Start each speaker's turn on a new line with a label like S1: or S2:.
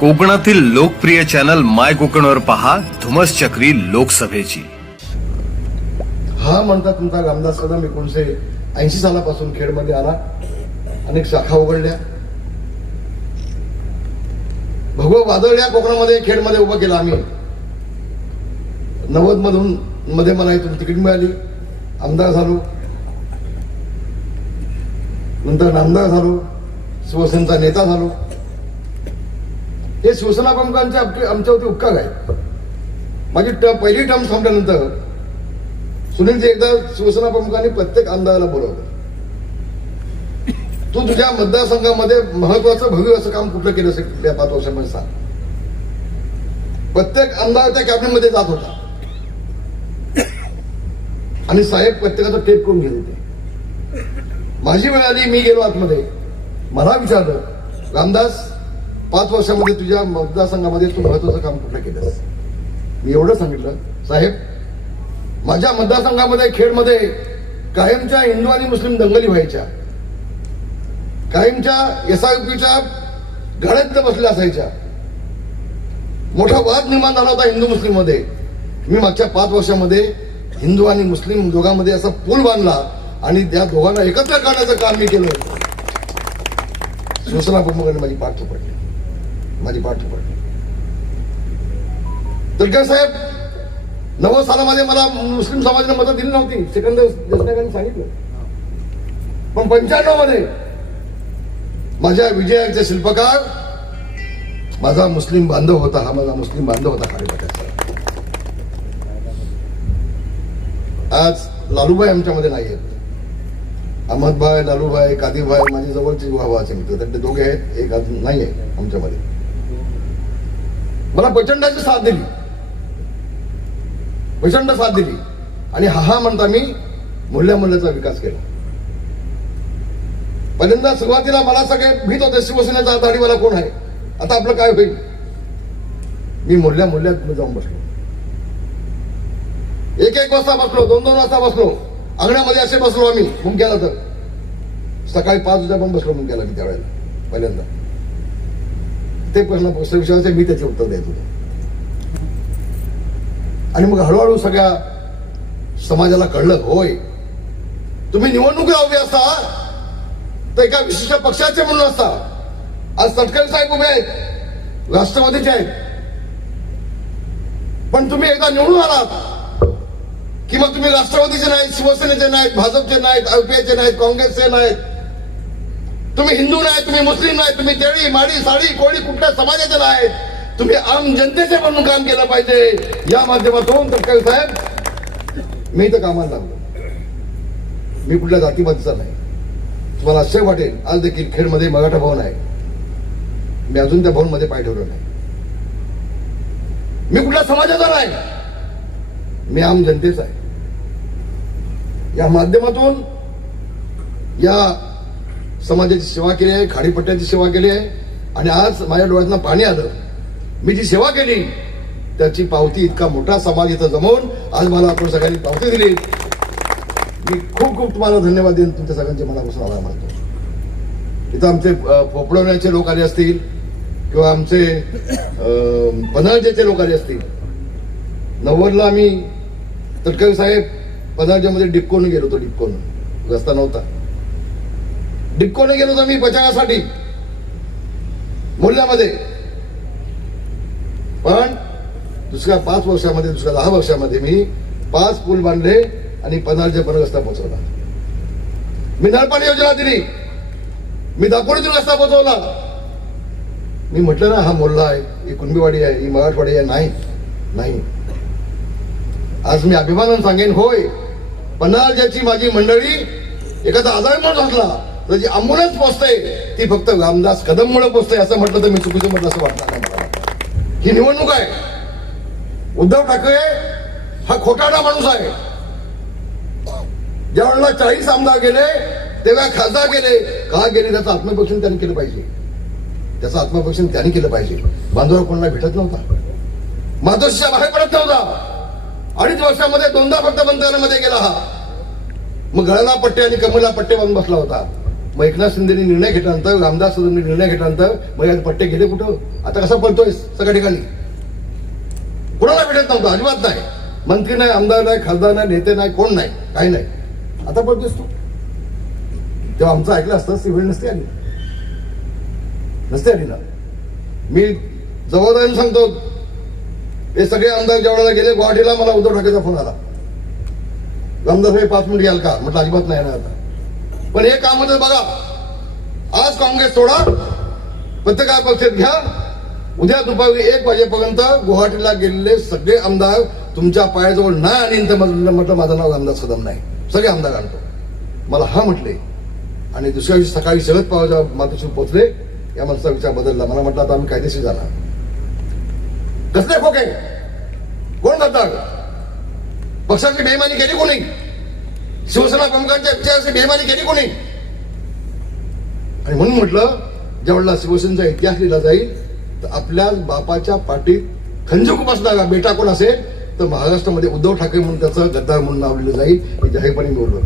S1: कोकणातील लोकप्रिय चॅनल माय कोकणवर पहा धुमस चक्री लोकसभेची.
S2: हा म्हणता तुमचा रामदास कदम एकोणीसशे ऐंशी सालापासून खेडमध्ये आला. अनेक शाखा उघडल्या. भगव वादळ या कोकणामध्ये खेडमध्ये उभं केलं आम्ही. नव्वद मधून मध्ये मला इथून तिकीट मिळाली. आमदार झालो. नंतर नामदार झालो. शिवसेनेचा नेता झालो. हे शिवसेना प्रमुखांचे आमच्यावरती उपकार आहे माझी ट- पहिली टर्म संपल्यानंतर सुनीलजी एकदा शिवसेना प्रमुखांनी प्रत्येक आमदाराला बोलवलं. तू तुझ्या मतदारसंघामध्ये महत्वाचं भव्य असं काम कुठलं केलं असेल? या पाच वर्षामध्ये सांग. प्रत्येक आमदार त्या कॅबिनेटमध्ये जात होता. आणि साहेब प्रत्येकाचं टेप करून घेत होते. माझी वेळ आली मी गेलो आतमध्ये. मला विचारलं रामदास पाच वर्षामध्ये तुझ्या मतदारसंघामध्ये तू महत्वाचं काम कुठलं केलंस? मी एवढं सांगितलं. साहेब माझ्या मतदारसंघामध्ये खेडमध्ये कायमच्या हिंदू आणि मुस्लिम दंगली व्हायच्या. कायमच्या एस आय पीच्या गाड्यात बसल्या असायच्या. मोठा वाद निर्माण झाला होता हिंदू मुस्लिममध्ये मी मागच्या पाच वर्षामध्ये हिंदू आणि मुस्लिम दोघांमध्ये असा पूल बांधला आणि त्या दोघांना एकत्र काढण्याचं काम मी केलं. शिवसेना प्रमुखांनी माझी पाठ पडली. माझी पाठ पडली. तडकर साहेब नव्वद सालामध्ये मला मुस्लिम समाजाने मदत दिली नव्हती. सिकंदर देशनायकांनी सांगितलं. पण पंच्याण्णवमध्ये माझ्या विजयाचे शिल्पकार माझा मुस्लिम बांधव होता हा माझा मुस्लिम बांधव होता कार्यकर्त्याचा आज लालूबाई आमच्यामध्ये नाही आहेत. अहमदभाई लालूभाई कादीभाई माझे जवळचे भावाचे मित्र. त्यांचे दोघे आहेत एक अजून नाही आहे आमच्यामध्ये. मला प्रचंडाची साथ दिली. प्रचंड साथ दिली. आणि हा हा म्हणता मी मूल्य मूल्याचा विकास केला. पहिल्यांदा सुरुवातीला मला सगळे भीत होते शिवसेनेचा दाढीवाला कोण आहे? आता आपलं काय होईल? मी मूल्य मूल्यात जाऊन बसलो. एक एक वाजता बसलो दोन दोन वाजता बसलो. अंगणामध्ये असे बसलो आम्ही मुंक्याला तर. सकाळी पाच वाजता पण बसलो मुंक्याला मी त्यावेळेला पहिल्यांदा. ते प्रश्न प्रश्न विषयाचे मी त्याचे उत्तर देतो. आणि मग हळूहळू सगळ्या समाजाला कळलं होय तुम्ही निवडणुकी उभे असता तर एका विशिष्ट पक्षाचे म्हणून असता. आज तटकरे साहेब उभे आहेत राष्ट्रवादीचे आहेत. पण तुम्ही एकदा निवडून आलात की मग तुम्ही राष्ट्रवादीचे नाहीत शिवसेनेचे नाहीत भाजपचे नाहीत आयपीआयचे नाहीत काँग्रेसचे नाहीत तुम्ही हिंदू नाही तुम्ही मुस्लिम नाही तुम्ही तेळी माडी साडी कोळी कुठल्या समाजाचे आहे तुम्ही आम जनतेचे म्हणून काम केलं पाहिजे. या माध्यमातून तर साहेब मी तर कामाला लागलो. मी कुठल्या जातीवादीचा नाही. तुम्हाला आश्चर्य वाटेल आज देखील खेडमध्ये मराठा भवन आहे. मी अजून त्या भवनमध्ये पाय ठेवलं नाही. मी कुठल्या समाजाचा नाही. मी आम जनतेचा आहे. या माध्यमातून या समाजाची सेवा केली आहे खाडीपट्ट्याची सेवा केली आहे. आणि आज माझ्या डोळ्यातनं पाणी आलं. मी जी सेवा केली त्याची पावती इतका मोठा समाज इथं जमवून आज मला आपण सगळ्यांनी पावती दिली. मी खूप खूप तुम्हाला धन्यवाद देईन तुमच्या सगळ्यांचे मनापासून आभार मानतो. इथं आमचे अ, लोक आले असतील किंवा आमचे अ, पनळजेचे लोक आले असतील. नव्वदला आम्ही तटकरे साहेब पनळजेमध्ये डिपकोन गेलो होतो डिपकोन. रस्ता नव्हता. डिक्कोने गेलो होतो मी बचावासाठी मूल्यामध्ये. पण दुसऱ्या पाच वर्षामध्ये दुसऱ्या दहा वर्षामध्ये मी पाच पूल बांधले आणि पन्हाळच्या पण रस्ता पोहोचवला मी नळपाणी योजना दिली. मी दापोडीतून रस्ता पोहोचवला मी म्हटलं ना हा मोल्ला आहे ही कुणबीवाडी आहे ही मराठवाडी आहे. नाही नाही. आज मी अभिमानानं सांगेन होय पन्हाळ्याची माझी मंडळी एखादा आजार म्हणून असला तर जी अँब्युलन्स पोचते ती फक्त रामदास कदम मुळे पोचते असं म्हटलं तर मी चुकीचं म्हटलं असं वाटणार नाही ही निवडणूक आहे. उद्धव ठाकरे हा खोटाडा माणूस आहे. ज्या वेळेला चाळीस आमदार गेले तेव्हा खासदार गेले का गेले त्याचं आत्मपक्षण त्यांनी केलं पाहिजे. त्याचं आत्मपक्षण त्यांनी केलं पाहिजे. बांधवाला कोणाला भेटत नव्हता. मातोश्रीच्या बाहेर पडत नव्हता. अडीच वर्षामध्ये दोनदा फक्त पंतप्रधानामध्ये गेला हा. मग गळ्याला पट्टे आणि कमला पट्टे बांधून बसला होता. मग एकनाथ शिंदेनी निर्णय घेतल्यानंतर रामदास सदनने निर्णय घेतल्यानंतर मग यात पट्टे गेले कुठं? आता कसा पळतोय सगळ्या ठिकाणी? कोणाला भेटत नव्हतं? अजिबात नाही. मंत्री नाही आमदार नाही खासदार नाही नेते नाही कोण नाही काही नाही. आता पळतोयस तू. तेव्हा आमचं ऐकलं असतं ती वेळ नसते आली. नसते आली ना. मी जबाबदारीने सांगतो हे सगळे आमदार जेवढ्याला गेले गुवाहाटीला मला उद्धव ठाकरेचा फोन आला. रामदास भाई पाच मिनिट याल का? म्हटलं अजिबात नाही ना आता. पण हे काम म्हणजे बघा. आज काँग्रेस सोडा पत्रकार पक्षात घ्या. उद्या दुपारी एक वाजेपर्यंत गुवाहाटीला गेलेले सगळे आमदार तुमच्या पायाजवळ नाही आणि म्हटलं माझं नाव रामदास सदम नाही. सगळे आमदार आणतो. मला हा म्हटले. आणि दुसऱ्या दिवशी सकाळी शरद पवारच्या मातोश्री पोहोचले. या माणसाचा विचार बदलला. मला म्हटलं आता आम्ही कायदेशीर झाला कसले खोके? कोण करतात पक्षाची बेमानी केली कोणी? शिवसेना प्रमुखांच्या विचाराची बेमानी केली कोणी? आणि म्हणून म्हटलं ज्यावेळेला शिवसेनेचा इतिहास लिहिला जाईल तर आपल्या बापाच्या पाठीत खंजूक बसणारा बेटा कोण असेल? तर महाराष्ट्रामध्ये उद्धव ठाकरे म्हणून त्याचं गद्दार म्हणून नाव लिहिलं जाईल हे जाहीरपणे मी बोललो